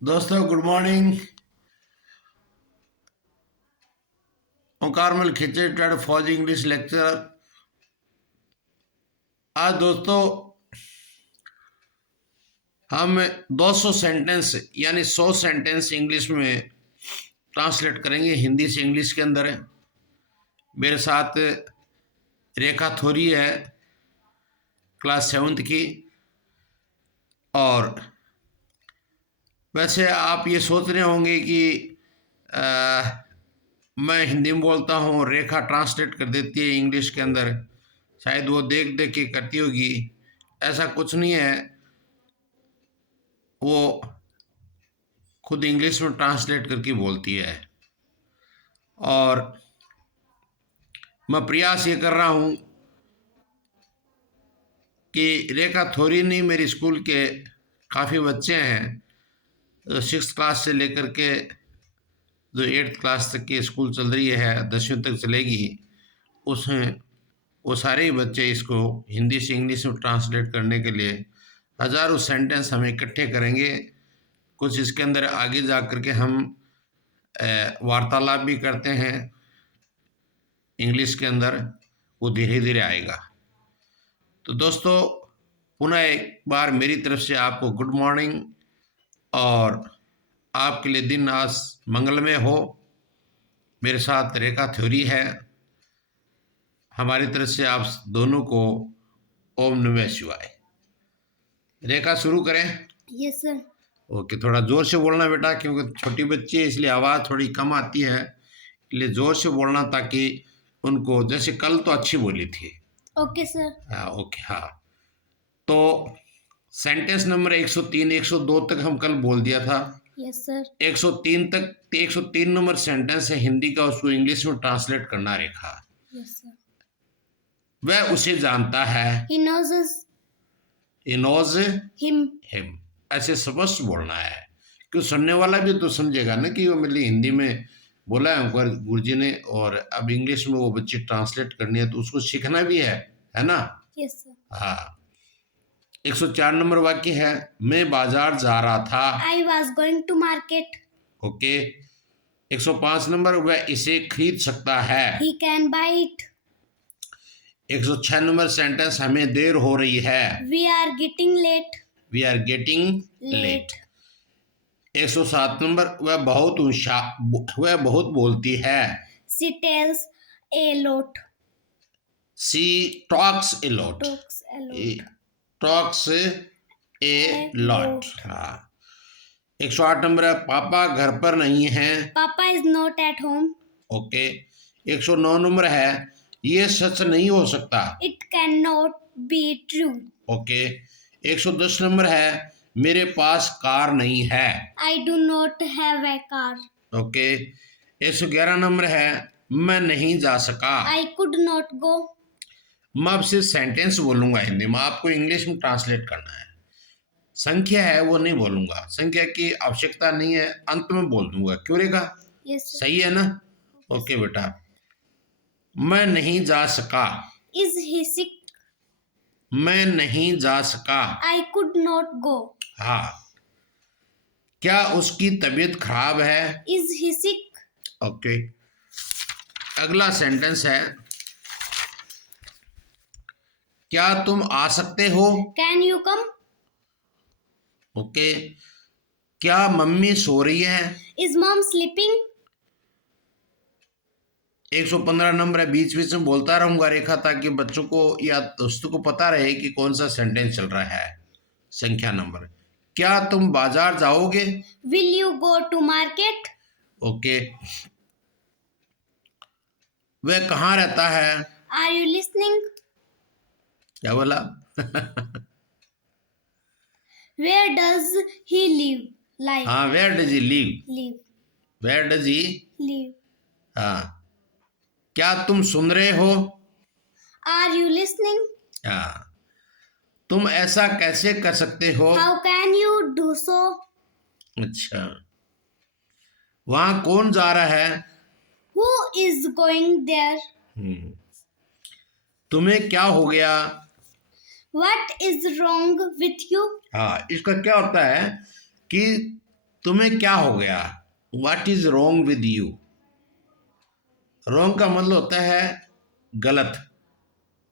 दोस्तों good morning. Omkarmal खिचड़ी trade फौजी English lecture. आज दोस्तों हम 200 सेंटेंस यानी 100 सेंटेंस इंग्लिश में ट्रांसलेट करेंगे, हिंदी से इंग्लिश के अंदर है। मेरे साथ रेखा थोरी है, क्लास 7th की। और वैसे आप ये सोच रहे होंगे कि मैं हिंदी में बोलता हूँ, रेखा ट्रांसलेट कर देती है इंग्लिश के अंदर, शायद वो देख देख के करती होगी। ऐसा कुछ नहीं है, वो खुद इंग्लिश में ट्रांसलेट करके बोलती है। और मैं प्रयास ये कर रहा हूँ कि रेखा थोरी नहीं, मेरे स्कूल के काफ़ी बच्चे हैं, 6th क्लास से लेकर के जो 8th क्लास तक की स्कूल चल रही है, 10वीं तक चलेगी, उसमें वो सारे ही बच्चे इसको हिंदी से इंग्लिश में ट्रांसलेट करने के लिए हज़ारों सेंटेंस हम इकट्ठे करेंगे। कुछ इसके अंदर आगे जा कर के हम वार्तालाप भी करते हैं इंग्लिश के अंदर, वो धीरे धीरे आएगा। तो दोस्तों पुनः एक बार मेरी तरफ से आपको गुड मॉर्निंग, और आपके लिए दिन आज मंगलमय हो। मेरे साथ रेखा थ्योरी है। हमारी तरफ से आप दोनों को ओम नमः शिवाय। रेखा शुरू करें? Yes sir. ओके, थोड़ा जोर से बोलना बेटा, क्योंकि छोटी बच्ची है इसलिए आवाज़ थोड़ी कम आती है, इसलिए जोर से बोलना ताकि उनको, जैसे कल तो अच्छी बोली थी। Okay sir. हाँ ओके, हाँ। तो सेंटेंस नंबर 103 102 तक हम कल बोल दिया था। Yes sir. 103 तक, 103 नंबर सेंटेंस है हिंदी का, उसको इंग्लिश में ट्रांसलेट करना रेखा। Yes sir. वह उसे जानता है, he knows he knows him. him, ऐसे स्पष्ट बोलना है, क्यों सुनने वाला भी तो समझेगा ना कि वो मेरे हिंदी में बोला है हमको गुरुजी ने, और अब इंग्लिश में वो बच्ची ट्रांसलेट करनी है, तो उसको सीखना भी है ना? Yes sir. हाँ। 104 नंबर वाक्य है, मैं बाजार जा रहा था। I was going to market. Okay. 105 number, वह इसे खरीद सकता है। He can buy it. 106 number sentence, हमें देर हो रही है। We are getting late. We are getting late. 107 number, वह बहुत बोलती है। She tells a lot. She talks a lot. Talks a lot. Talks a lot. हाँ। 108 नंबर है, पापा घर पर नहीं है। पापा is not at home. Okay. 109 number है, ये सच नहीं हो सकता। It can not be true. Okay. 110 number है, मेरे पास कार नहीं है। आई do not have a car. Okay. 111 number है, मैं नहीं जा सका। I could not go. मैं अब सिर्फ सेंटेंस बोलूंगा हिंदी में, आपको इंग्लिश में ट्रांसलेट करना है। संख्या है वो नहीं बोलूंगा, संख्या की आवश्यकता नहीं है, अंत में बोल दूंगा। क्यों रेखा? यस सही है ना? ओके बेटा। मैं नहीं जा सका। इज ही सिक। मैं नहीं जा सका। I could not go. हाँ। क्या उसकी तबीयत खराब है? Is he sick. ओके। अगला सेंटेंस है, क्या तुम आ सकते हो? Can you come. ओके। क्या मम्मी सो रही है? Is mom sleeping. 115 नंबर है, बीच बीच में बोलता रहूंगा रेखा, ताकि बच्चों को या दोस्तों को पता रहे कि कौन सा सेंटेंस चल रहा है। संख्या नंबर, क्या तुम बाजार जाओगे? Will you go to market. Okay. वह कहाँ रहता है? Are you listening. क्या बोला? Where does he live live. हाँ, where does he live. Live. Where does he. Live. हाँ। क्या तुम सुन रहे हो? Are you listening. हाँ। तुम ऐसा कैसे कर सकते हो? How can you do so. अच्छा। वहां कौन जा रहा है? Who is going there. तुम्हें क्या हो गया? What is wrong with you. हाँ, इसका क्या होता है कि तुम्हें क्या हो गया? What is wrong with you? Wrong का मतलब होता है गलत।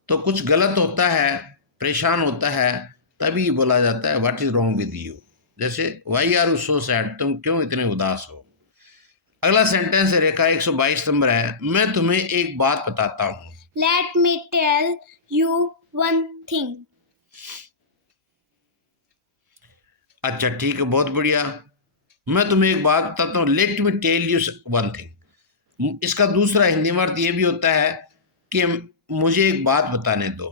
तो कुछ गलत होता है, परेशान होता है, तभी बोला जाता है what is wrong with you. जैसे why are you so sad, तुम क्यों इतने उदास हो। अगला सेंटेंस है रेखा 122 नंबर है, मैं तुम्हें एक बात बताता हूँ। Let me tell you one thing. अच्छा ठीक है, बहुत बढ़िया। मैं तुम्हें एक बात बताता हूँ, let me tell you one thing. इसका दूसरा हिंदी में अर्थ ये भी होता है कि मुझे एक बात बताने दो।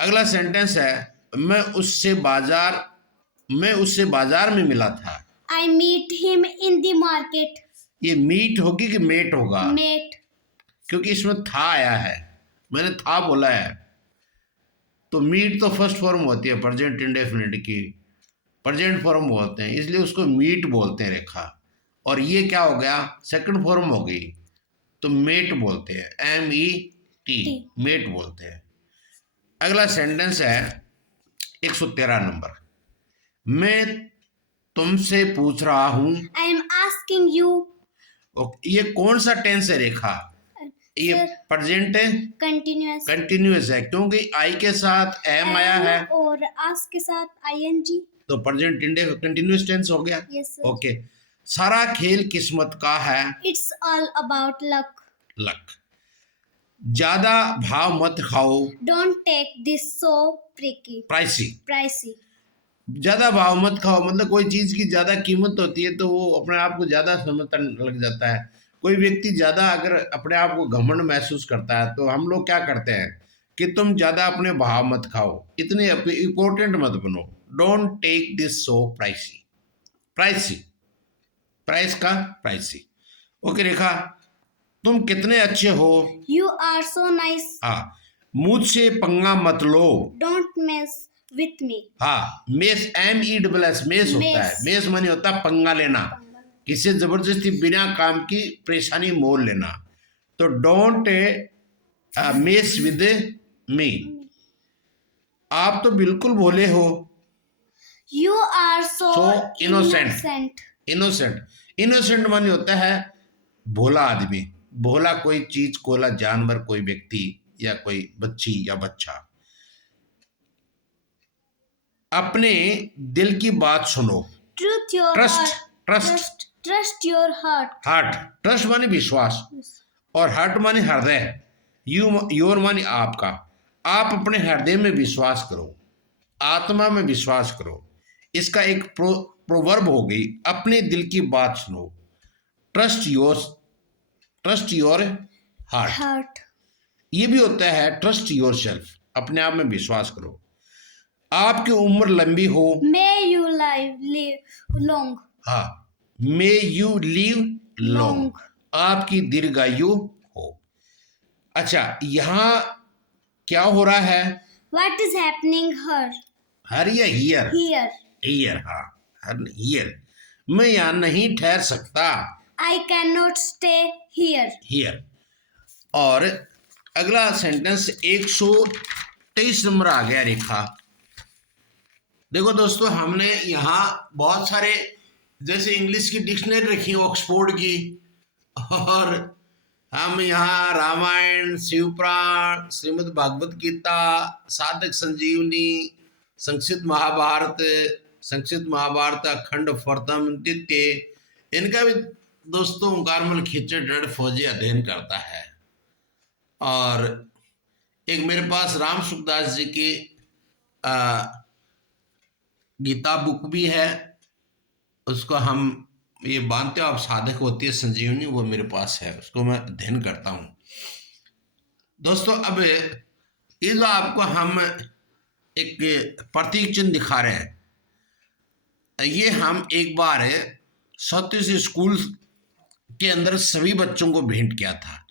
अगला सेंटेंस है, मैं उससे बाजार में मिला था। I meet him in the market. ये मीट होगी कि मेट होगा? Mate. क्योंकि इसमें था आया है, मैंने था बोला है। तो मीट तो फर्स्ट फॉर्म होती है प्रेजेंट इंडेफिनिट की, प्रेजेंट फॉर्म होते हैं, इसलिए उसको मीट बोलते हैं रेखा। और ये क्या हो गया? सेकंड फॉर्म हो गई, तो मेट बोलते हैं, MET, मेट बोलते हैं। अगला सेंटेंस है 113 नंबर, मैं तुमसे पूछ रहा हूं। I am asking you. ये कौन सा टेंस है रेखा? ये Sir, प्रेजेंट है, continuous. कंटिन्यूअस है, क्योंकि आई के साथ एम आया है, और ask के साथ ing. तो प्रेजेंट इंडेफिनिट कंटिन्यूअस टेंस हो गया। Yes, sir. ओके। सारा खेल किस्मत का है, It's all about luck. Luck. ज्यादा भाव मत खाओ, Don't take this so pricey. pricey. ज्यादा भाव मत खाओ मतलब कोई चीज की ज्यादा कीमत होती है तो वो अपने आप को ज्यादा समझने लग जाता है। कोई व्यक्ति ज्यादा अगर अपने आप को घमंड महसूस करता है तो हम लोग क्या करते हैं कि तुम ज्यादा अपने भाव मत खाओ, इतने इम्पोर्टेंट मत बनो। Don't take this so pricey, pricey, price का प्राइसी। ओके रेखा, तुम कितने अच्छे हो। You are so nice. हाँ, मुझसे पंगा मत लो। Don't mess with me. हाँ, मेस MESS मेस होता है। मेस। मेस माने होता है पंगा लेना, किसी जबरदस्ती बिना काम की परेशानी मोल लेना। तो डोंट मेस विद मी। आप तो बिल्कुल भोले हो। You are so innocent. Innocent माने होता है भोला आदमी, भोला कोई चीज, कोला जानवर, कोई व्यक्ति या कोई बच्ची या बच्चा। अपने दिल की बात सुनो। Truth your trust, heart. Trust your heart. Heart, trust माने विश्वास और हार्ट माने हृदय, योर माने आपका। आप अपने हृदय में विश्वास करो, आत्मा में विश्वास करो। इसका एक प्रोवर्ब हो गई, अपने दिल की बात सुनो। Trust your heart. Heart. ये भी होता है ट्रस्ट योर सेल्फ, अपने आप में विश्वास करो। आपकी उम्र लंबी हो। May you live long. हाँ, मे यू लिव लॉन्ग, आपकी दीर्घायु हो। अच्छा, यहाँ क्या हो रहा है? What is happening here? हर या हियर? Here. हियर, हाँ, हर हियर। मैं यहाँ नहीं ठहर सकता। I cannot stay here. Here. और अगला सेंटेंस 123 नंबर आ गया रेखा। देखो दोस्तों, हमने यहाँ बहुत सारे, जैसे इंग्लिश की डिक्शनरी रखी है ऑक्सफोर्ड की, और हम यहाँ रामायण, शिवपुराण, श्रीमद् भागवत गीता, साधक संजीवनी, संस्कृत महाभारत, अखंड प्रथम द्वितीय, इनका भी दोस्तों ओंकारमल खिचड़ फौजी अध्ययन करता है। और एक मेरे पास राम सुखदास जी की गीता बुक भी है, उसको हम ये मानते हो आप साधक होती है संजीवनी, वो मेरे पास है, उसको मैं अध्ययन करता हूँ। दोस्तों, अब ये जो आपको हम एक प्रतीक चिन्ह दिखा रहे हैं, ये हम एक बार सतीश स्कूल के अंदर सभी बच्चों को भेंट किया था,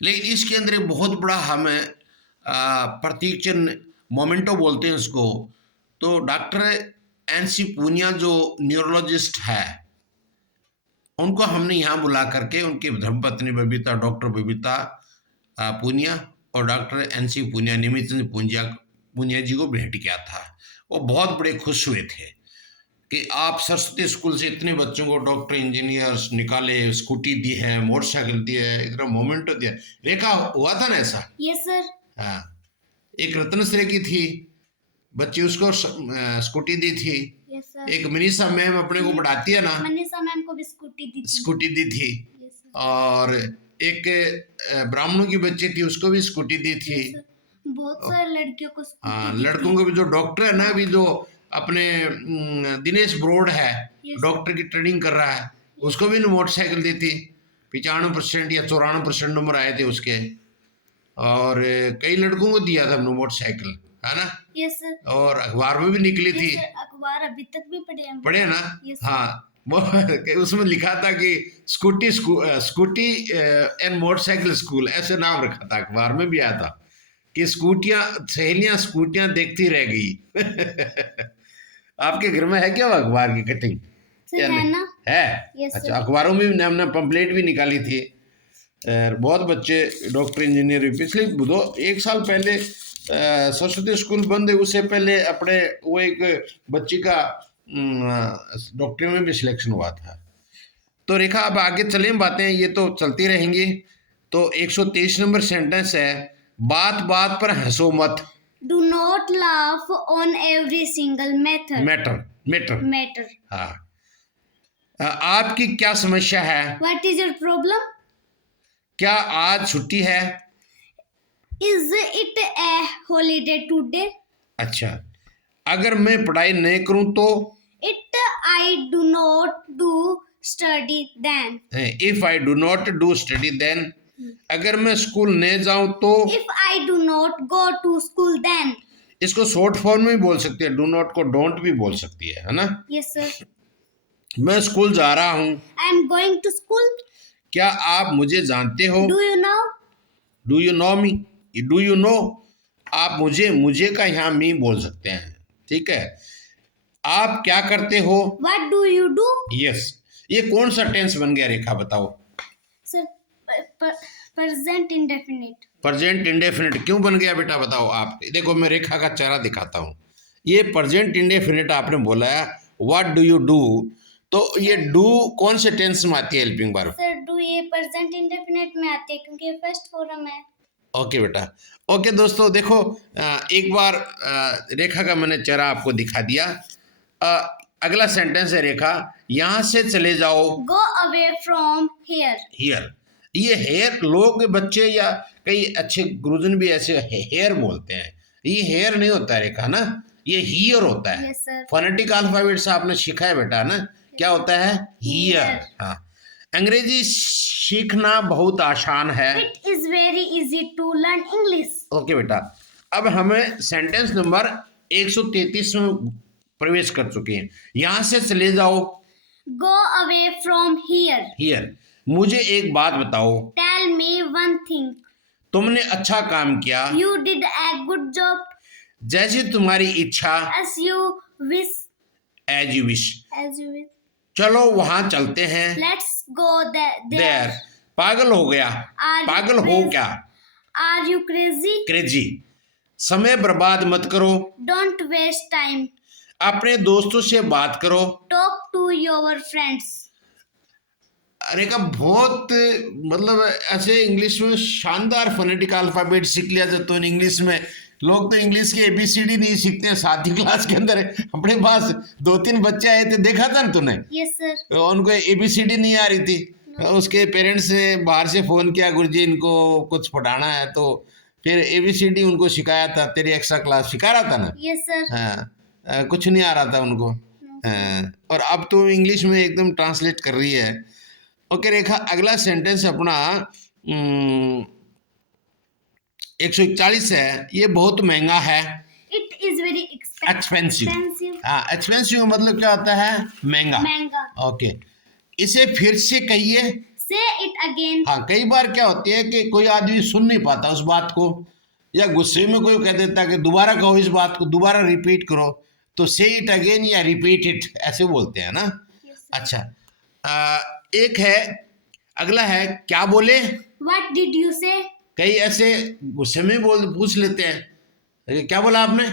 लेकिन इसके अंदर एक बहुत बड़ा हमें प्रतीक चिन्ह, मोमेंटो बोलते हैं उसको। तो डॉक्टर NC पूनिया जो न्यूरोलॉजिस्ट है, उनको हमने यहाँ बुला करके उनकी धर्मपत्नी बबीता, डॉक्टर बबीता पूनिया और डॉक्टर NC पूनिया, निमित चंद पूनिया जी को भेंट किया था। वो बहुत बड़े खुश हुए थे कि आप सरस्वती स्कूल से इतने बच्चों को डॉक्टर इंजीनियर्स निकाले, स्कूटी दी है, मोटरसाइकिल दी है, इतना मोमेंटो दिया। रेखा, हुआ था ना ऐसा? Yes, sir. हाँ, एक रत्नश्री की थी बच्ची, उसको स्कूटी दी थी। Yes, sir. एक मनीषा मैम अपने को पढ़ाती है ना, मनीषा मैम को भी स्कूटी दी थी। स्कूटी दी थी। Yes, sir. और एक ब्राह्मणों की बच्ची थी, उसको भी स्कूटी दी थी। Yes, sir. बहुत सारे लड़कियों को स्कूटी हाँ, दी लड़कों थी। को भी, जो डॉक्टर है ना अभी, जो अपने दिनेश ब्रोड है, Yes. डॉक्टर की ट्रेनिंग कर रहा है, उसको भी मोटरसाइकिल दी थी। 95% या 94% नंबर आए थे उसके। और कई लड़कों को दिया था हमने मोटरसाइकिल, है ना। Yes, sir. और अखबार में भी निकली थी। Yes, sir. अखबार अभी तक भी पढ़े हैं। पढ़े ना? Yes, sir. हाँ, वो उसमें लिखा था कि स्कूटी एंड मोटरसाइकिल स्कूल, ऐसे नाम रखा था, अखबार में भी आया था कि सहेलियां स्कूटियां देखती रह गई। आपके घर में है क्या वो अखबार की कटिंग? Sir, या है नहीं? ना? है? Yes, अच्छा, sir. अखबारों में भी हमने पंपलेट भी निकाली थी। बहुत बच्चे डॉक्टर इंजीनियर, पिछले 1 साल पहले सरस्वती स्कूल बंद है, उससे पहले अपने वो एक बच्ची का डॉक्टरी में भी सिलेक्शन हुआ था। तो रेखा, अब आगे चलें, बातें ये तो चलती रहेंगी। तो 123 नंबर सेंटेंस है, बात बात पर हंसो मत। Do not laugh on every single method. Matter. हाँ, आपकी क्या समस्या है? What is your problem? क्या आज छुट्टी है? Is it a holiday today? अच्छा, अगर मैं पढ़ाई नहीं करूं तो? I do not do study then. If I do not do study then. अगर मैं स्कूल नहीं जाऊं तो? If I do not go to school then. इसको शॉर्ट फॉर्म में भी बोल सकते हैं, डू नॉट को डोंट भी बोल सकती है ना। Yes, sir. मैं स्कूल जा रहा हूं। I am going to school. क्या आप मुझे जानते हो? Do you know? Do you know me? Do you know, आप मुझे का यहाँ मी बोल सकते हैं, ठीक है। आप क्या करते हो? What do you do? Yes. ये कौन सा टेंस बन गया रेखा, बताओ? Sir, present indefinite. Present indefinite क्यों बन गया बेटा, बताओ आप। देखो, मैं रेखा का चेहरा दिखाता हूँ। ये प्रेजेंट इंडेफिनिट आपने बोला है, व्हाट डू यू डू, तो ये डू कौन से टेंस में आती है हेल्पिंग वर्ब? Sir, do ये present indefinite में आती है क्योंकि ये फर्स्ट फॉर्म है। ओके बेटा, ओके दोस्तों, देखो एक बार रेखा का मैंने चेहरा आपको दिखा दिया। अगला सेंटेंस है रेखा, यहाँ से चले जाओ। Go away from here. Here, ये हेयर लोग, बच्चे या कई अच्छे गुरुजन भी ऐसे हेयर बोलते हैं। ये हेयर नहीं होता है रेखा ना, ये हियर होता है। Yes, sir. फोनेटिक अल्फाबेट्स आपने सीखा है बेटा ना, क्या होता है? हियर। हाँ, अंग्रेजी सीखना बहुत आसान है। It is very easy to learn English. Okay बेटा, अब हमें सेंटेंस नंबर 133 में प्रवेश कर चुके हैं। यहाँ से चले जाओ। Go away from here. Here, मुझे एक बात बताओ। Tell me one thing. तुमने अच्छा काम किया। You did a good job. जैसी तुम्हारी इच्छा। As you wish. As you wish. As you wish. चलो वहां चलते हैं। Let's go there. देर, पागल हो गया। Are you पागल हो crazy? क्या? Are you crazy? क्रेजी। समय बर्बाद मत करो। Don't waste time. अपने दोस्तों से बात करो। Talk to your friends. अरे का बहुत, मतलब ऐसे इंग्लिश में शानदार फोनेटिक अल्फाबेट सीख लिया जाए तो इंग्लिश में। लोग तो इंग्लिश की ABCD नहीं सीखते हैं। 7वीं क्लास के अंदर अपने पास 2-3 बच्चे आए थे, देखा था ना तूने? Yes, sir. तो उनको ABCD नहीं आ रही थी। उसके पेरेंट्स ने बाहर से फ़ोन किया, गुरुजी इनको कुछ पढ़ाना है, तो फिर ABCD उनको सिखाया था। तेरी एक्स्ट्रा क्लास सिखा रहा था ना? Yes, sir. हाँ, कुछ नहीं आ रहा था उनको। हाँ, और अब तो इंग्लिश में एकदम ट्रांसलेट कर रही है। ओके रेखा, अगला सेंटेंस अपना 141 है। ये बहुत महंगा है। It is very expensive. expensive. हाँ, एक्सपेंसिव मतलब क्या होता है? महंगा। महंगा. ओके, इसे फिर से कहिए। Say it again. हाँ, कई बार क्या होती है कि कोई आदमी सुन नहीं पाता उस बात को, या गुस्से में कोई कह देता है कि दोबारा कहो इस बात को, दोबारा रिपीट करो, तो से इट अगेन या रिपीट इट ऐसे बोलते हैं ना। Yes, sir. अच्छा, एक है, अगला है क्या बोले। What did you say? कई ऐसे गुस्से में पूछ लेते हैं कि क्या बोला आपने,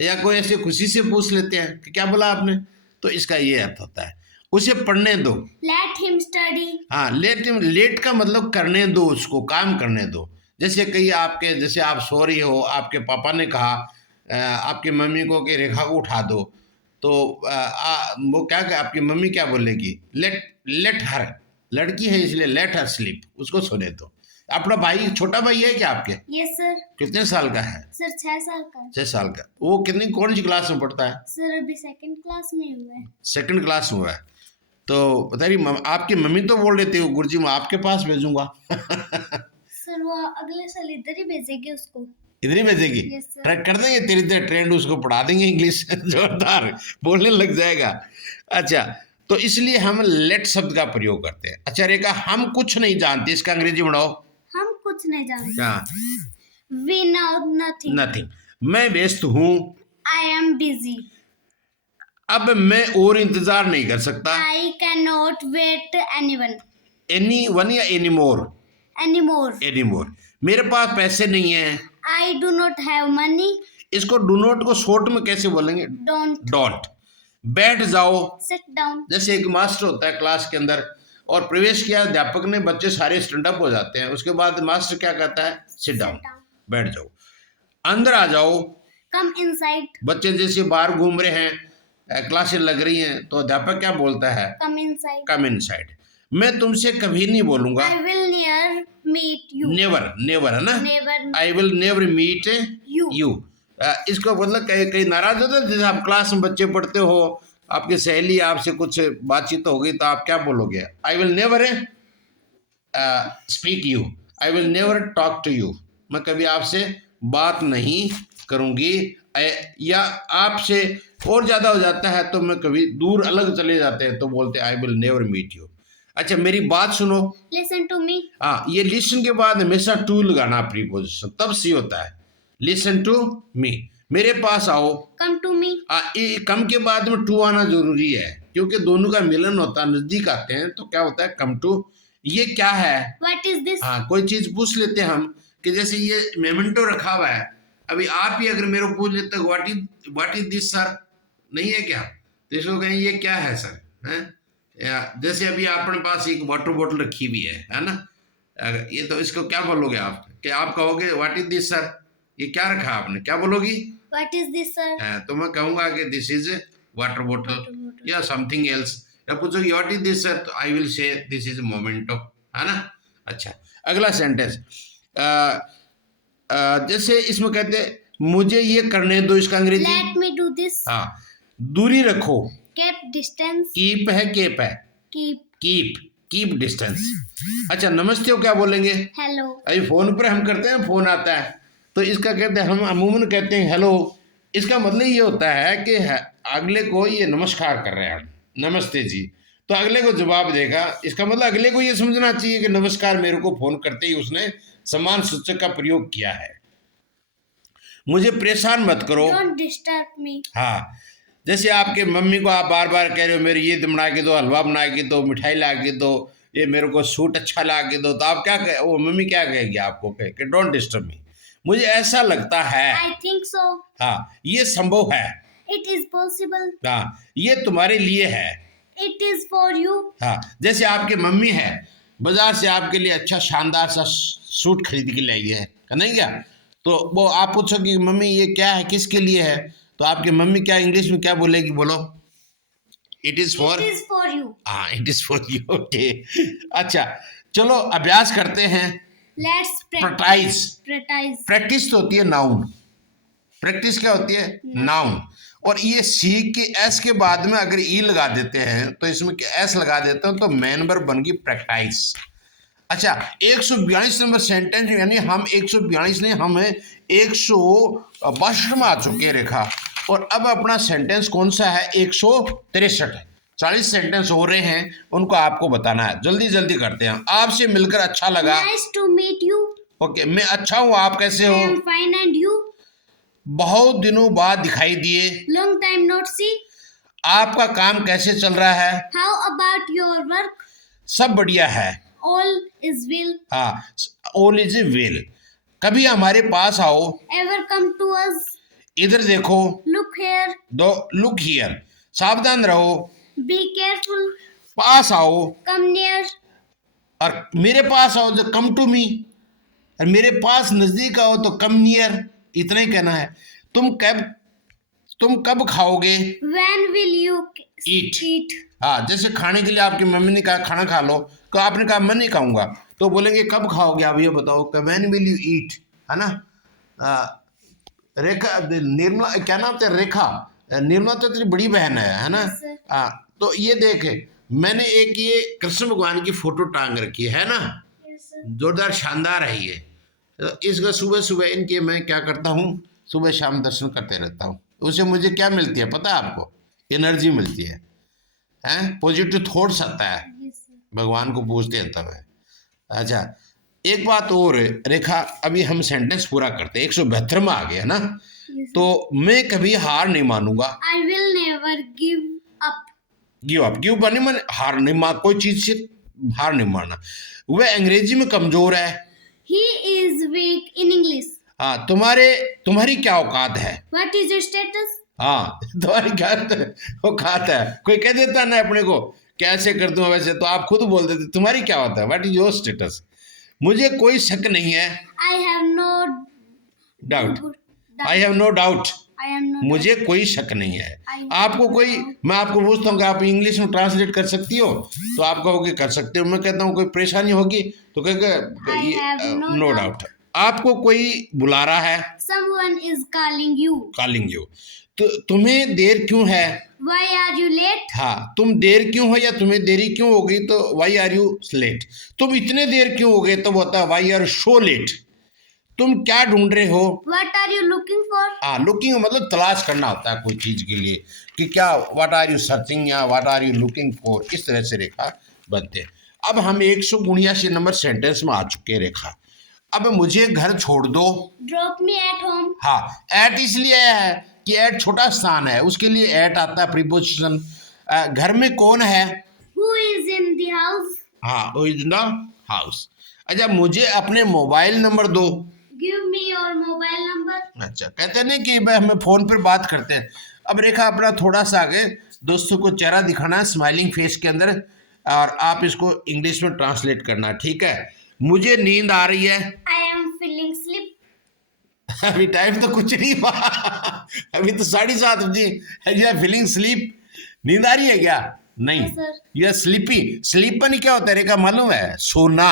या कोई ऐसे खुशी से पूछ लेते हैं कि क्या बोला आपने। तो इसका ये अर्थ होता है, उसे पढ़ने दो। Let him study. हाँ, लेट का मतलब करने दो, उसको काम करने दो। जैसे कहीं आपके, जैसे आप सो रही हो, आपके पापा ने कहा आपकी मम्मी को कि रेखा को उठा दो, तो वो क्या आपकी मम्मी क्या बोलेगी? लेट हर, लड़की है इसलिए लेट हर स्लीप, उसको सोने दो। अपना भाई, छोटा भाई है क्या आपके? Yes, sir. कितने साल का है? सर 6 साल का है। 6 साल का। वो कौन सी क्लास में पढ़ता है? सर अभी सेकंड क्लास में हुआ है। सेकंड क्लास में हुआ है। तो बताइए, आपकी मम्मी तो बोल रही थी गुरुजी मैं आपके पास भेजूंगा। सर वो अगले साल इधर ही भेजेंगे उसको। इधर ही भेजेगी? Yes, sir. ट्राई कर देंगे, तेरी तरह ट्रेंड उसको पढ़ा देंगे इंग्लिश, जोरदार बोलने लग जाएगा। अच्छा, तो इसलिए हम लेट शब्द का प्रयोग करते हैं। अच्छा रेखा, हम कुछ नहीं जानते, इसका अंग्रेजी बढ़ाओ। हम कुछ नहीं जानते। क्या? We know nothing. नथिंग। मैं व्यस्त हूँ। I am busy. अब मैं और इंतजार नहीं कर सकता। I cannot wait anyone any one या any more? anymore. Any more. मेरे पास पैसे नहीं है। I do not have money. इसको डू नॉट को शॉर्ट में कैसे बोलेंगे? Don't don't. बैठ जाओ। sit down. जैसे एक मास्टर होता है क्लास के अंदर, और प्रवेश किया अध्यापक ने, बच्चे सारे स्टैंड अप हो जाते हैं, उसके बाद मास्टर क्या कहता है? Sit down, Sit down. बैठ जाओ। अंदर आ जाओ। Come inside. बच्चे जैसे बाहर घूम रहे हैं, क्लासेस लग रही हैं, तो अध्यापक क्या बोलता है? Come inside. Come inside. मैं तुमसे कभी नहीं बोलूंगा। I will never meet you. Never, never है ना? Never I will never meet you. You. इसको मतलब कहीं नाराज होते हैं, जैसे आप क्लास में बच्चे पढ़ते हो, आपकी सहेली आपसे कुछ बातचीत हो गई, तो आप क्या बोलोगे? I will never speak you, I will never talk to you. मैं कभी आपसे बात नहीं करूंगी। या आपसे और ज़्यादा हो जाता है तो मैं कभी दूर अलग चले जाते हैं तो बोलते हैं I will never meet you. अच्छा, मेरी बात सुनो। Listen to me. हाँ, ये लिसन के बाद हमेशा टू लगाना प्रीपोजिशन, तब सी होता है। लिसन टू मी, मेरे पास आओ। Come to me. कम के बाद में टू आना जरूरी है, क्योंकि दोनों का मिलन होता है, नजदीक आते हैं, तो क्या होता है? Come to. ये क्या है? What is this? हाँ, कोई चीज पूछ लेते हैं हम, कि जैसे ये मेमेंटो रखा हुआ है, अभी आप ही अगर मेरे को पूछ लेते हो व्हाट इज दिस सर, नहीं है क्या? तो इसको कहें ये क्या है सर, हैं? या जैसे अभी अपने पास एक वाटर बोतल रखी हुई है ना? ये तो इसको क्या बोलोगे आप? कि आप कहोगे व्हाट इज दिस सर, ये क्या रखा आपने, क्या बोलोगी? What is this, sir? तो मैं कहूंगा कि दिस इज वाटर बोतल या समथिंग एल्स। या पूछोगे व्हाट इज दिस सर, तो I will say this is memento, है ना? अच्छा, अगला सेंटेंस, जैसे इसमें कहते मुझे ये करने दो, इसका अंग्रेजी? Let me do this. हाँ, दूरी रखो। Keep distance. कीप है, केप है? Keep. Keep distance. अच्छा, नमस्ते को क्या बोलेंगे? Hello. अभी फोन पर हम करते हैं, फोन आता है तो इसका कहते हैं, हम अमूमन कहते हैं हेलो। इसका मतलब ये होता है कि अगले को ये नमस्कार कर रहे हैं, नमस्ते जी, तो अगले को जवाब देगा। इसका मतलब अगले को ये समझना चाहिए कि नमस्कार, मेरे को फोन करते ही उसने समान सूचक का प्रयोग किया है। मुझे परेशान मत करो। Don't disturb me. हाँ, जैसे आपके मम्मी को आप बार बार कह रहे हो मेरे ये बना के दो, हलवा बना के दो, मिठाई ला के दो, ये मेरे को सूट अच्छा ला के दो, तो आप क्या कहे, वो मम्मी क्या कहेगी आपको? कहे कि डोंट डिस्टर्ब मी, मुझे ऐसा लगता है। I think so. हाँ, ये संभव है। It is possible. हाँ, ये तुम्हारे लिए है। It is for you. हाँ, जैसे आपकी मम्मी है, बाजार से आपके लिए अच्छा शानदार सा सूट खरीद के लाई है, नहीं क्या? तो वो आप पूछोगे मम्मी ये क्या है, किसके लिए है? तो आपकी मम्मी क्या इंग्लिश में क्या बोलेगी? बोलो। It is for. It is for you. हाँ, it is for you. Okay, अच्छा चलो अभ्यास करते हैं। Let's practice. practice. प्रैक्टिस तो होती है नाउन। प्रैक्टिस क्या होती है? नाउन। और ये सी के एस के बाद में अगर ई लगा देते हैं तो इसमें एस लगा देते हैं तो मेन वर्ब बन गई प्रैक्टिस। अच्छा, 142 नंबर सेंटेंस, यानी हम 142 नहीं, हमें 162 में आ चुके हैं रेखा। और अब अपना सेंटेंस कौन सा है? 163 है। 40 सेंटेंस हो रहे हैं, उनको आपको बताना है। जल्दी जल्दी करते हैं। आपसे मिलकर अच्छा लगा। Nice to meet you. Okay, मैं अच्छा हूँ, आप कैसे I हो? am fine and you? बहुत दिनों बाद दिखाई दिए। Long time not see. आपका काम कैसे चल रहा है? How about your work? सब बढ़िया है। All is well. हाँ, ऑल इज वेल। कभी हमारे पास आओ। Ever come to us? इधर देखो। Look here. दो लुक हियर। सावधान रहो, Be careful. पास आओ, Come near. और मेरे पास आओ तो कम टू मी, और मेरे पास नजदीक आओ तो कम नियर, इतना ही कहना है। तुम कब खाओगे? When will you Eat. eat? हाँ, जैसे खाने के लिए आपकी मम्मी ने कहा खाना खा लो, तो आपने कहा मैं नहीं खाऊंगा, तो बोलेंगे कब खाओगे आप ये बताओ, व्हेन विल यू ईट, है ना। रेखा, निर्मला क्या नाम था, रेखा, निर्मला तो तेरी बड़ी बहन है ना। Yes, sir. हाँ, तो ये देखे मैंने एक ये कृष्ण भगवान की फोटो टांग रखी है ना, Yes, sir. जोरदार शानदार है ये। तो इसका सुबह सुबह इनके मैं क्या करता हूँ, सुबह शाम दर्शन करते रहता हूँ। उससे मुझे क्या मिलती है पता है आपको? एनर्जी मिलती है, पॉजिटिव थॉट्स आता है, Yes, sir. भगवान को पूछते हैं तब है। अच्छा, एक बात और रेखा, अभी हम सेंटेंस पूरा करते हैं, 172 में आ गया ना। Yes, तो मैं कभी हार नहीं मानूंगा, I will never give up. Give बनी मन हार नहीं मान, कोई चीज से हार नहीं मानना। वह अंग्रेजी में कमजोर है, He is weak in English. हाँ, तुम्हारी क्या औकात है, What is your status? हाँ तुम्हारी क्या औकात है। कोई कह देता ना अपने को कैसे कर दूं वैसे, तो आप खुद बोल देते तुम्हारी क्या होता है, व्हाट इज योर स्टेटस। मुझे कोई शक नहीं है, I have no doubt, I have no doubt, I am no मुझे कोई शक नहीं है। I have आपको कोई, मैं आपको पूछता हूँ कि आप इंग्लिश में ट्रांसलेट कर सकती हो, तो आप कहोगे कर सकते हो। मैं कहता हूँ कोई परेशानी होगी तो I have कहेगा no नो डाउट। आपको कोई बुला रहा है, Someone is calling you. Calling you, तो तुम्हें देर क्यों है, Why are you late? हाँ, तुम देर क्यों हो या तुम्हें देरी क्यों हो गई, तो वाई आर यू लेट। तुम इतने देर क्यों हो गए, तो होता है वाई आर सो लेट। तुम क्या ढूंढ रहे हो, What are you looking for? हाँ, लुकिंग मतलब तलाश करना होता है कोई चीज के लिए, कि क्या व्हाट आर यू सर्चिंग या what are you looking for, इस तरह से रेखा बनते हैं। अब हम 179 नंबर सेंटेंस में आ चुके हैं रेखा। अब मुझे घर छोड़ दो, Drop me at home. हाँ, एट इसलिए है कि एट छोटा स्थान है, उसके लिए एट आता है प्रीपोजिशन। घर में कौन है, Who is in the house? हाँ, वो इज इन द हाउस। अच्छा, मुझे अपने मोबाइल नंबर दो। Give me your mobile number. अच्छा, कहते नहीं कि भाई हमें फोन पर बात करते हैं। अब रेखा अपना थोड़ा सा आगे दोस्तों को चेहरा दिखाना है स्माइलिंग फेस के अंदर, और आप इसको इंग्लिश में ट्रांसलेट करना, ठीक है। मुझे नींद आ रही है, I am feeling sleep. अभी टाइम तो कुछ नहीं हुआ, अभी तो 7:30 बजे। यू आर फीलिंग स्लीप, नींद आ रही है क्या? नहीं, Yes, sir. You are sleepy. स्लीपनी क्या होता है रेखा मालूम है? सोना,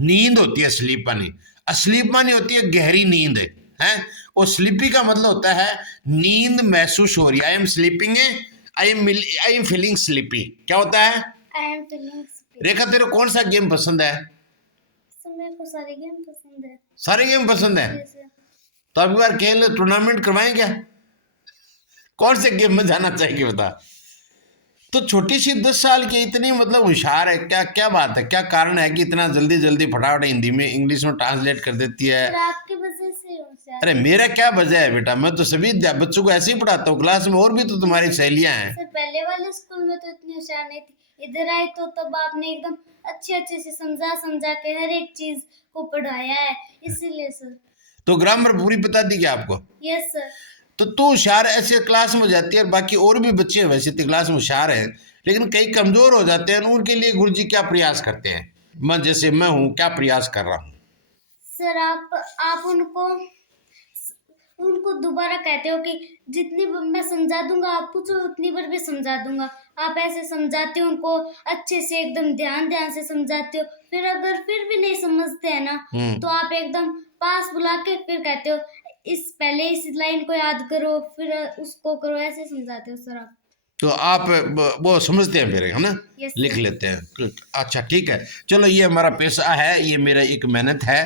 नींद होती है स्लीपनी। स्लीपनी होती है गहरी नींद है, और स्लीपी का मतलब होता है नींद महसूस हो रही है। I am sleeping, I am feeling sleepy, क्या होता है? I am feeling sleep. रेखा तेरे कौन सा गेम पसंद है? So मेरे को सारे गेम पसंद है. सारे गेम पसंद है, Yes, sir. तो अब बार खेल टूर्नामेंट करवाएं क्या? कौन से गेम में जाना चाहिए बता। तो छोटी सी 10 साल की इतनी मतलब होशियार है, क्या क्या बात है, क्या कारण है कि इतना जल्दी जल्दी फटाफट हिंदी में इंग्लिश में ट्रांसलेट कर देती है? सर आपकी वजह से हो सर. अरे मेरा क्या वजह है बेटा, मैं तो सभी बच्चों को ऐसे ही पढ़ाता हूँ क्लास में, और भी तो तुम्हारी सहेलियां हैं। सर पहले वाले स्कूल में तो इतनी होशियार नहीं थी, इधर आए तो तब आपने एकदम अच्छे से समझा के हर एक चीज को पढ़ाया है, इसीलिए सर. तो ग्रामर पूरी बता दी क्या आपको? Yes sir. तो तू होशियार ऐसे क्लास में जाती है, और बाकी और भी बच्चे वैसे तो क्लास में होशियार है, लेकिन कई कमजोर हो जाते हैं, उनके लिए गुरुजी क्या प्रयास करते हैं? मैं जैसे मैं हूँ, क्या प्रयास कर रहा हूँ? सर आप उनको दोबारा कहते हो कि जितनी बार मैं समझा दूंगा, आप पूछो उतनी बार भी समझा दूंगा। आप ऐसे समझाते हो उनको अच्छे से, एकदम ध्यान से समझाते हो। फिर अगर फिर भी नहीं समझते हैं ना, तो आप एकदम पास बुला के फिर कहते हो पहले इस लाइन को याद करो, फिर उसको करो, ऐसे समझाते हो सर आप। तो आप वो समझते हैं मेरे, है ना? Yes, लिख लेते हैं। अच्छा ठीक है, चलो ये हमारा पेशा है, ये मेरा एक मेहनत है।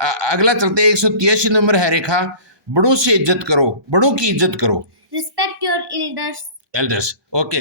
अगला चलते हैं, 183 नंबर है रेखा। बड़ों से इज्जत करो, बड़ों की इज्जत करो। Respect your elders. ओके।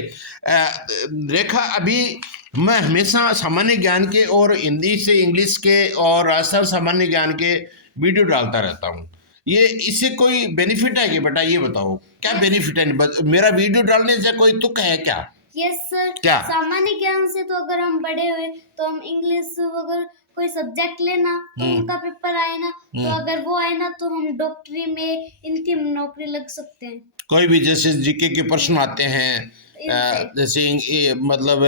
रेखा, अभी मैं हमेशा सामान्य ज्ञान के और हिंदी से इंग्लिश के और राजस्थान सामान्य ज्ञान के वीडियो डालता रहता हूँ। ये इससे कोई बेनिफिट है कि बेटा ये बताओ क्या बेनिफिट है? मेरा वीडियो डालने से कोई तुक है क्या? Yes sir. क्या? सामान्य ज्ञान से तो अगर हम बड़े हुए तो हम इंग्लिश अगर कोई सब्जेक्ट लेना तो उनका पेपर आए ना, तो अगर वो आए ना तो हम डॉक्टरी में इनकी नौकरी लग सकते हैं। कोई भी जैसे जीके के प्रश्न आते हैं, इनसे। जैसे मतलब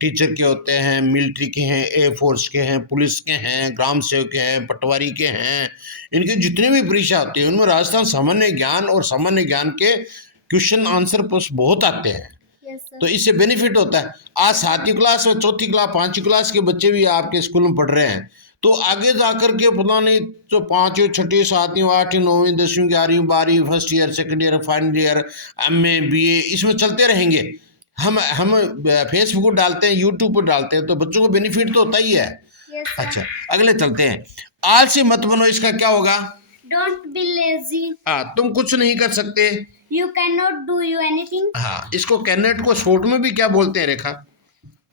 टीचर के होते हैं, मिलिट्री के हैं, एयर फोर्स के हैं, पुलिस के हैं, ग्राम सेवक के हैं, पटवारी के हैं, इनके जितने भी परीक्षा होती है उनमें राजस्थान सामान्य ज्ञान और सामान्य ज्ञान के क्वेश्चन आंसर प्रश्न बहुत आते हैं। Yes sir. तो इससे बेनिफिट होता है। आज 7वीं क्लास और 4वीं क्लास 5वीं क्लास के बच्चे भी आपके स्कूल में पढ़ रहे हैं, तो आगे जाकर के पता नहीं जो 5वीं 6वीं 7वीं 8वीं 9वीं 10वीं 11वीं 12वीं first year second year final year MA BA इसमें चलते रहेंगे। हम फेसबुक पर डालते हैं, यूट्यूब पर डालते हैं, तो बच्चों को बेनिफिट तो होता ही है। Yes sir. अच्छा, अगले चलते हैं। आलसी मत बनो, इसका क्या होगा? Don't be lazy. तुम कुछ नहीं कर सकते। You can not do you anything. हाँ, इसको कैनेट को शॉर्ट में भी क्या बोलते हैं रेखा?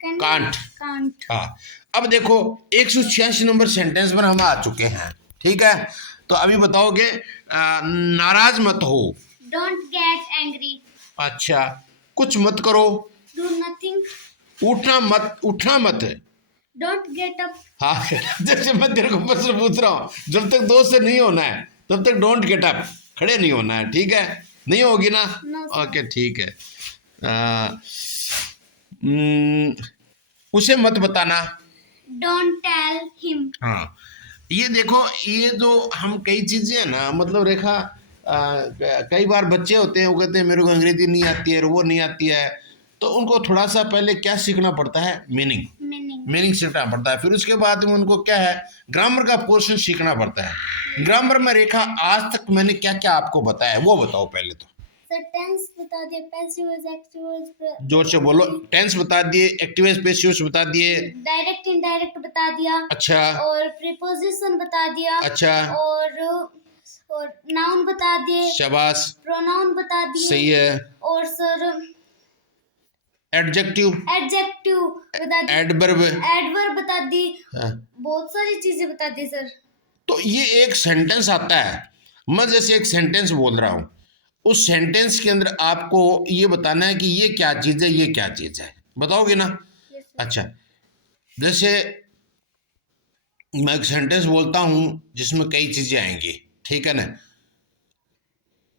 कांट। कांट। हाँ, अब देखो 186 नंबर सेंटेंस पर हम आ चुके हैं, ठीक है। तो अभी बताओगे नाराज मत हो। Don't get angry. अच्छा, कुछ मत करो। Do nothing. उठना मत। Don't get up. हाँ, जैसे मैं तेरे को प्रश्न पूछ रहा हूँ, जब तक दोस्त से नहीं होना है तब तक डोंट गेट अप, खड़े नहीं होना है, ठीक है? नहीं होगी ना? No, sir. ओके, ठीक है। उसे मत बताना। Don't tell him. हाँ, ये देखो, ये जो हम कई चीजें हैं ना, मतलब रेखा, कई बार बच्चे होते हैं वो कहते हैं मेरे को अंग्रेजी नहीं आती है, वो नहीं आती है, तो उनको थोड़ा सा पहले क्या सीखना पड़ता है? मीनिंग सीखना पड़ता है। फिर उसके बाद में उनको क्या है, ग्रामर का पोर्शन सीखना पड़ता है। ग्रामर में रेखा आज तक मैंने क्या क्या आपको बताया वो बताओ पहले तो। सर टेंस बता दिया, पैसिव वॉइस, एक्टिव वॉइस। जोर से बोलो। टेंस बता दिए, एक्टिव वॉइस पैसिव वॉइस बता दिए, डायरेक्ट इनडायरेक्ट बता दिया। अच्छा, और प्रीपोजिशन बता दिया। अच्छा, और नाउन बता दिए। शाबाश, प्रोनाउन बता दिए। सही है। और सर एडजेक्टिव बता दिए। एडवर्ब एडवर्ब बता दी। हाँ। बहुत सारी चीजें बता दी सर। तो ये एक सेंटेंस आता है, मैं जैसे एक सेंटेंस बोल रहा हूँ, उस सेंटेंस के अंदर आपको ये बताना है कि ये क्या चीज़ है, ये क्या चीज़ है, बताओगे ना? Yes, sir. अच्छा, जैसे मैं एक सेंटेंस बोलता हूँ जिसमें कई चीज़ें आएंगी, ठीक है ना?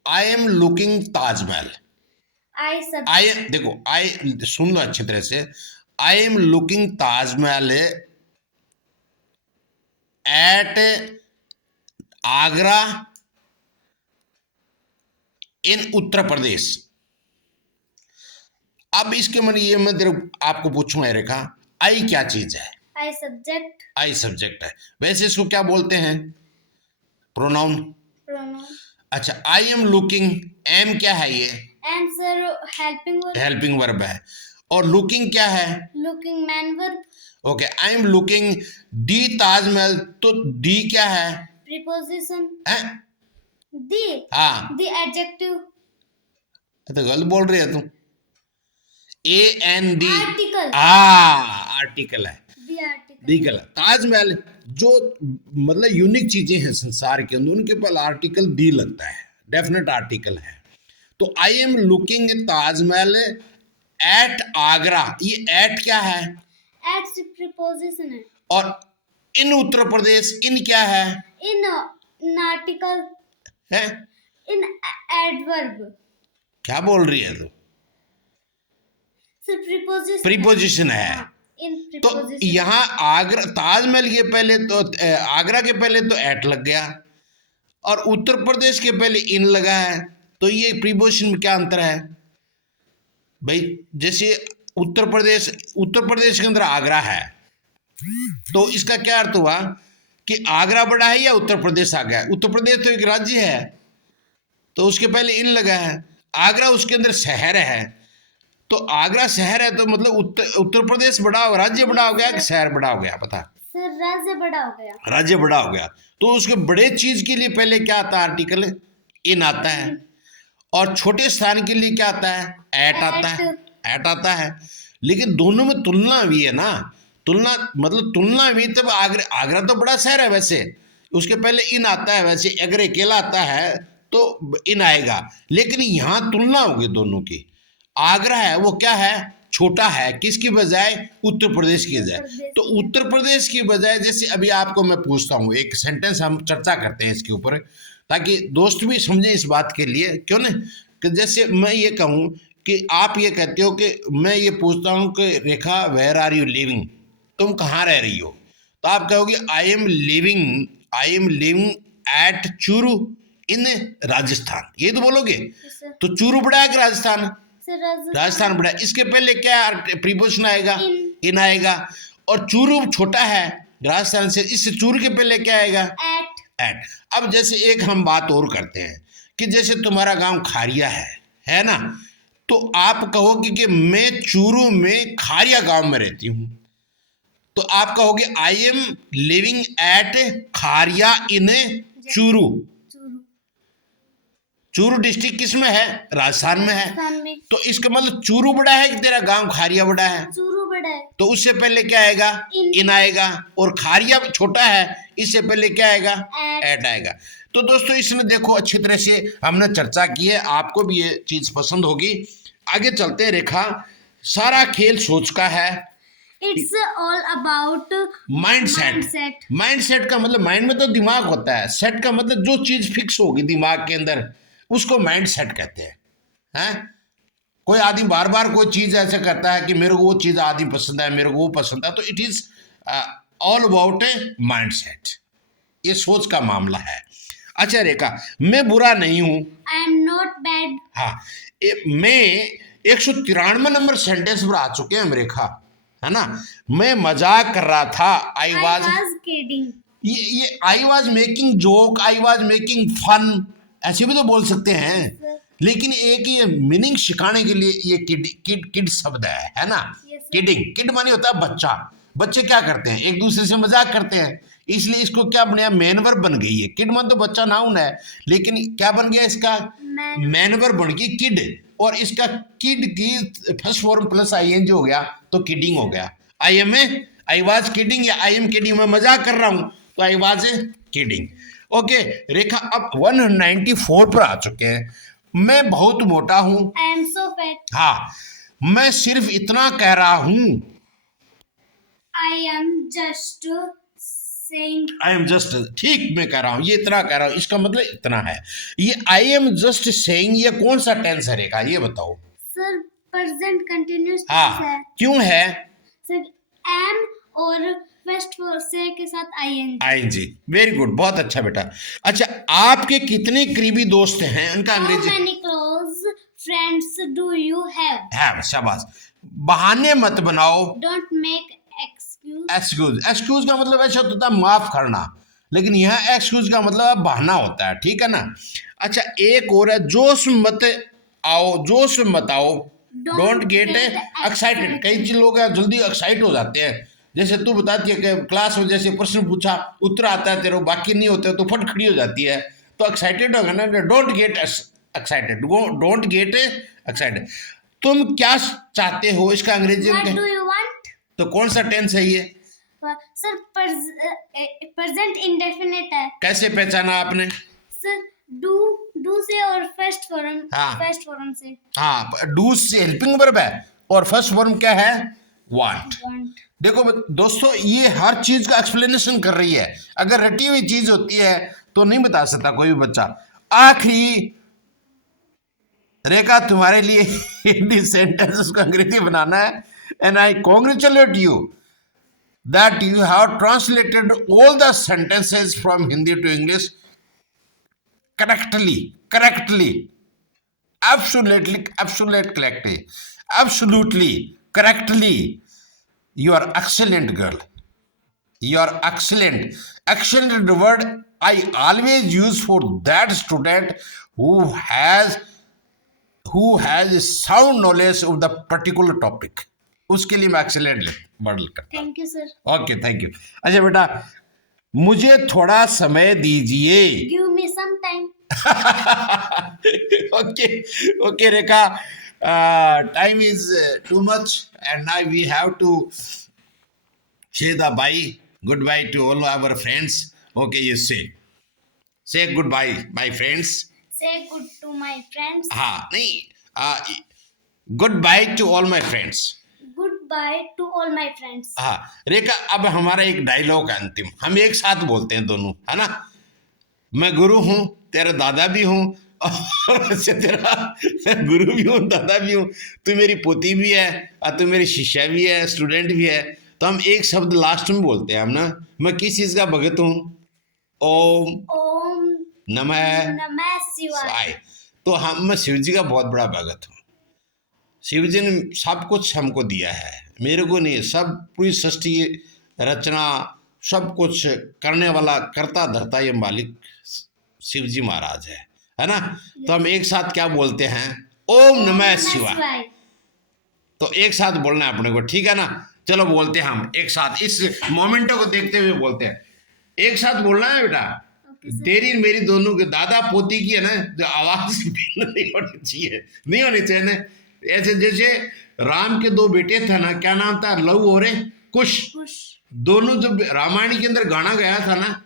I am looking Taj Mahal. I देखो, आई सुन लो अच्छी तरह से। I am looking Taj Mahal at Agra in Uttar Pradesh. अब इसके मन ये मैं तेरे आपको पूछूंगा रेखा, आई क्या चीज है? I subject. आई सब्जेक्ट है। वैसे इसको क्या बोलते हैं? प्रोनाउन। अच्छा, आई एम लुकिंग, एम क्या है? ये एम सर हेल्पिंग वर्ब है। और लुकिंग क्या है? Looking main verb. Okay, I am looking the Taj Mahal, तो दी क्या है? प्रीपोजिशन। है? दी। हाँ, दी एडजेक्टिव। तो गलत बोल रही है तू। A N D article. Article है। आर्टिकल। ताजमहल जो मतलब यूनिक चीजें हैं संसार के अंदर, उनके ऊपर आर्टिकल दी लगता है, डेफिनेट आर्टिकल है। तो I am looking Taj Mahal at Agra, ये एट क्या है? एट प्रीपोजिशन है। और इन उत्तर प्रदेश, इन क्या है? इन आर्टिकल है। इन एडवर्ब। क्या बोल रही है तू? प्रीपोजिशन है। तो यहाँ आगरा ताजमहल के पहले तो आगरा के पहले तो एट लग गया, और उत्तर प्रदेश के पहले इन लगा है, तो ये प्रीपोजिशन में क्या अंतर है भाई? जैसे उत्तर प्रदेश के अंदर आगरा है, तो इसका क्या अर्थ हुआ कि आगरा बड़ा है या उत्तर प्रदेश आ गया? उत्तर प्रदेश तो एक राज्य है, तो उसके पहले इन लगा है। आगरा उसके अंदर शहर है, तो आगरा शहर है, तो मतलब उत्तर प्रदेश बड़ा हो, राज्य बड़ा हो गया कि शहर बड़ा हो गया? पता? सर राज्य बड़ा हो गया। राज्य बड़ा हो गया। तो उसके बड़े चीज के लिए पहले क्या आता है? आर्टिकल इन आता है। और छोटे स्थान के लिए क्या आता है? एट आता है। एट आता है। लेकिन दोनों में तुलना भी है ना, तुलना मतलब तुलना भी। तब आगरा तो बड़ा शहर है, वैसे उसके पहले इन आता है, वैसे अगर अकेला आता है तो इन आएगा, लेकिन यहाँ तुलना होगी दोनों की। आगरा है वो क्या है? छोटा है, किसकी बजाय? उत्तर प्रदेश की बजाय। तो उत्तर प्रदेश की बजाय, जैसे अभी आपको मैं पूछता हूँ एक सेंटेंस, हम चर्चा करते हैं इसके ऊपर ताकि दोस्त भी समझे इस बात के लिए, क्यों ना? कि जैसे मैं ये कहूँ कि आप ये कहते हो कि मैं ये पूछता हूँ कि Rekha where are you living, तुम कहाँ रह रही हो, तो आप कहोगे I am living at Churu in Rajasthan, ये तो बोलोगे। सर तो चूरू बड़ा है कि राजस्थान? सर राजस्थान बड़ा है। इसके पहले क्या प्रीपोजिशन आएगा? इन इन आएगा। और चूरू छोटा है राजस्थान से, इससे चूरू के पहले क्या आएगा? एट अब जैसे एक हम बात और करते हैं कि जैसे तुम्हारा गांव खारिया है ना, तो आप कहोगे कि मैं चूरू में खारिया गांव में रहती हूं, तो आप कहोगे I am living at Khariya in Churu. Churu Churu district किस में है? राजस्थान में है। राजस्थान में। तो इसका मतलब चूरू बड़ा है कि तेरा गांव खारिया बड़ा है? चूरू बड़ा है। तो उससे पहले क्या आएगा? इन आएगा। और खारिया छोटा है, इससे पहले क्या आएगा? एट आएगा। तो दोस्तों इसमें देखो अच्छी तरह से हमने चर्चा की है, आपको भी ये चीज पसंद होगी। आगे चलते हैं रेखा, सारा खेल सोच का है। It's all about mind set. Mind set का मतलब माइंड में तो दिमाग होता है, सेट का मतलब जो चीज फिक्स होगी दिमाग के अंदर उसको माइंड सेट कहते हैं। कोई आदमी बार बार कोई चीज ऐसे करता है कि मेरे को वो चीज आदमी पसंद है, मेरे को वो पसंद है, तो it is all about a mind set, ये सोच का मामला है। अच्छा रेखा, मैं बुरा नहीं हूं, आई एम नॉट बैड। हाँ मैं 193 नंबर सेंटेंस पर आ चुके हैं हम रेखा, है ना। मैं मजाक कर रहा था, आई वाज किडिंग। ये I was making joke, I was making fun, ऐसे भी तो बोल सकते हैं। लेकिन एक ये मीनिंग सिखाने के लिए ये किड शब्द है ना। किडिंग, किड माने होता है बच्चा। बच्चे क्या करते हैं? एक दूसरे से मजाक करते हैं, इसलिए इसको क्या बनाया? मेन वर्ब बन गई है। किड मान तो बच्चा नाउन है, लेकिन क्या बन गया इसका? मेन वर्ब बन गई किड। और इसका किड की फर्स्ट फॉर्म प्लस आईएनजी हो गया तो किडिंग हो गया। आई वाज किडिंग या आई एम किडिंग, मैं मजाक कर रहा हूं तो आई वाज किडिंग। ओके रेखा, अब 194 पर आ चुके हैं। मैं बहुत मोटा हूं, आई एम सो फैट। हाँ मैं सिर्फ इतना कह रहा हूं, I am just saying. I am just, ठीक मैं कह रहा हूं, ये इतना कह रहा हूं, इसका मतलब इतना है। ये आई एम जस्ट सेइंग ये कौन सा टेंस है रेखा, ये बताओ। सर प्रेजेंट कंटिन्यूअस हाँ है। क्यों है? सर एम और फर्स्ट से के साथ आईएनजी। वेरी गुड, बहुत अच्छा बेटा। अच्छा, आपके कितने करीबी दोस्त हैं, उनका अंग्रेजी? How many close friends do you have? है, शाबाश। बहाने मत बनाओ। Don't make excuse. एक्सक्यूज का मतलब ऐसा होता है माफ करना, लेकिन यहाँ एक्सक्यूज का मतलब बहाना होता है, ठीक है ना। अच्छा एक और है, जोश मत आओ, डोंट गेट एक्साइटेड। कई लोग जल्दी एक्साइट हो जाते हैं, जैसे तू बताती है कि क्लास में जैसे प्रश्न पूछा, उत्तर आता है तेरे, बाकी नहीं होते तो फट खड़ी हो जाती है, तो एक्साइटेड होगा ना। Don't get excited, don't get excited. तुम क्या चाहते हो, इसका अंग्रेजी में What do you want? तो कौन सा टेंस है ये? सर प्रेजेंट इंडेफिनिट है। कैसे पहचाना आपने? सर डू से और फर्स्ट फॉर्म, हाँ। फर्स्ट फॉर्म से। हाँ, डू से हेल्पिंग वर्ब है और फर्स्ट फॉर्म क्या है? वांट। देखो दोस्तों, ये हर चीज का एक्सप्लेनेशन कर रही है। अगर रटी हुई चीज होती है तो नहीं बता सकता कोई भी बच्चा। आखिरी रेखा, तुम्हारे लिए हिंदी सेंटेंसेस को अंग्रेजी बनाना है, and I congratulate you that you have translated all the sentences from Hindi to English correctly, absolutely correctly. You are excellent girl, you are excellent word I always use for that student who has sound knowledge of the particular topic, उसके लिए मैं excellent word करता हूं। Thank you sir. Okay, thank you. अच्छा बेटा, मुझे थोड़ा समय दीजिए। Give me some time. Okay Rekha, time is too much and now we have to say the goodbye to all our friends. Okay, you say goodbye my friends. Say good to my friends. हाँ नहीं, goodbye to all my friends. Goodbye to all my friends. हाँ रेखा, अब हमारा एक dialogue है अंतिम, हम एक साथ बोलते हैं दोनों, है ना। मैं गुरु हूं, तेरा दादा भी हूं और वैसे तेरा गुरु भी हूँ, दादा भी हूँ, तू मेरी पोती भी है और तू मेरी शिष्या भी है, स्टूडेंट भी है। तो हम एक शब्द लास्ट में बोलते हैं हम ना, मैं किस चीज का भगत हूँ? ओम ओम नमः नमः शिवाय। शिवाय। तो हम, मैं शिव जी का बहुत बड़ा भगत हूँ। शिव जी ने सब कुछ हमको दिया है, मेरे को नहीं, सब पूरी सृष्टि रचना सब कुछ करने वाला करता धरता ये मालिक शिव जी महाराज है ना। तो हम एक साथ क्या बोलते हैं? ओम नमः शिवाय। तो एक साथ बोलना है अपने को, ठीक है ना? चलो बोलते हैं हम एक साथ, इस मोमेंटो को देखते हुए बोलते हैं, एक साथ बोलना है बेटा। तेरी मेरी दोनों के दादा पोती की है ना, जो आवाज नहीं होनी चाहिए, नहीं होनी चाहिए ना। ऐसे जैसे राम के दो बेटे थे ना, क्या नाम था? लव और कुश। दोनों जब रामायण के अंदर गाना गाया था ना,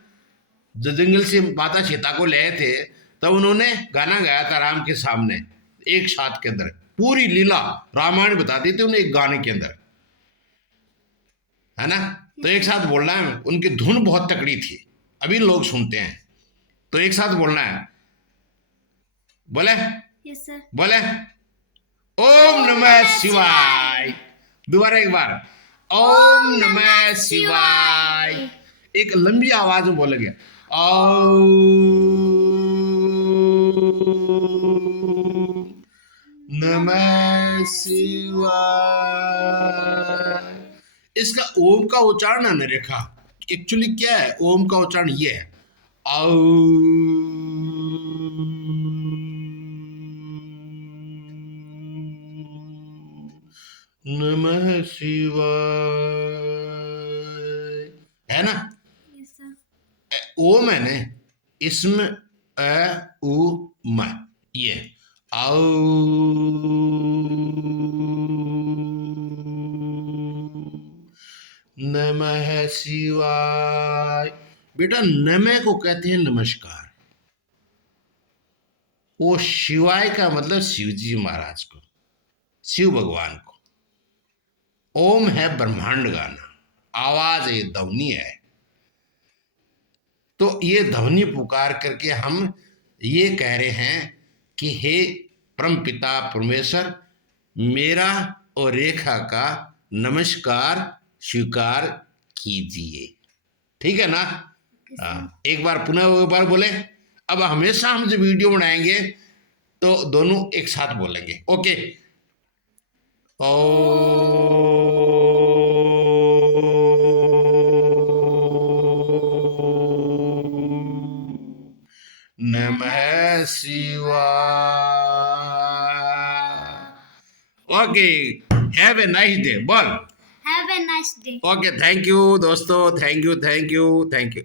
जो जंगल से माता सीता को ले आए थे, तब उन्होंने गाना गाया था राम के सामने एक साथ के अंदर, पूरी लीला रामायण बता दी थी उन्हें एक गाने के अंदर, है ना। तो एक साथ बोलना है, उनकी धुन बहुत तकड़ी थी, अभी लोग सुनते हैं। तो एक साथ बोलना है, बोले यस सर। बोले ओम नमः शिवाय। दोबारा एक बार, ओम नमः शिवाय। एक लंबी आवाज में बोलेंगे, ओम नमः शिवाय। इसका ओम का उच्चारण है ना रेखा, एक्चुअली क्या है? ओम का उच्चारण ये है, नमः शिवाय, है ना। Yes sir. ओम है ना, इसमें अ उ म, ये नमः शिवाय। बेटा नमः को कहते हैं नमस्कार, वो शिवाय का मतलब शिव जी महाराज को, शिव भगवान को। ओम है ब्रह्मांड गाना, आवाज है, ध्वनि है। तो ये ध्वनि पुकार करके हम ये कह रहे हैं कि हे परम पिता परमेश्वर, मेरा और रेखा का नमस्कार स्वीकार कीजिए, ठीक है ना। हाँ, एक बार पुनः एक बार बोले। अब हमेशा हम जब वीडियो बनाएंगे तो दोनों एक साथ बोलेंगे, ओके। नमः शिवाय। Okay, have a nice day, बोल। Have a nice day. Okay, thank you दोस्तों, thank you thank you thank you.